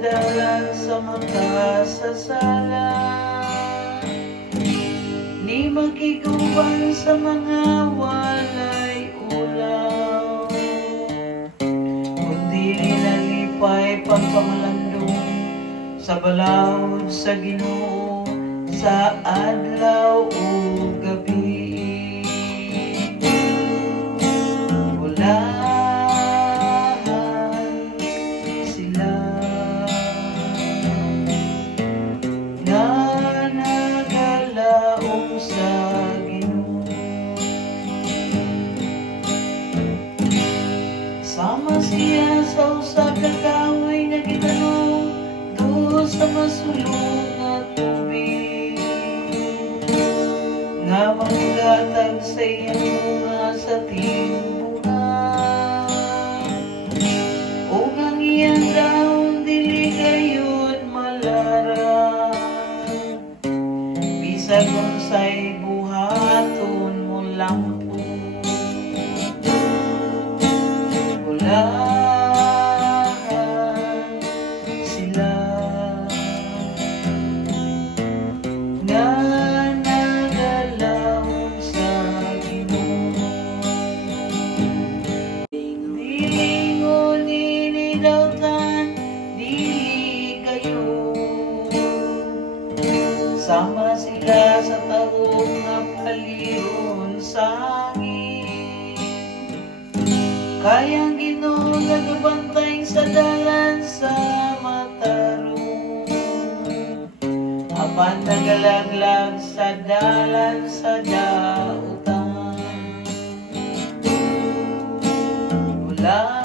dalan sa makasasala, ni makiguban sa mga walay ulaw, kundi nalipay pagpamalandong sa balawod sa Ginoo sa adlaw o gabi. Sama siya sa usa ka kahoy nga gitanong duol sa masulong nga tubig, nga manggatag sa iyang bunga sa timbunan, o ang iyang daon dili gayon malara, bisag unsay buhaton mo lang po. Sila nga nagalaw sa Ginoo, dingon inidawtan dili kayo, sama sila sa tahong nga paliyon sa hangin, kayang Ginoo nagabantay sa dalan sa matarong, apan nagalaglag sa dalan sa dautan. Wala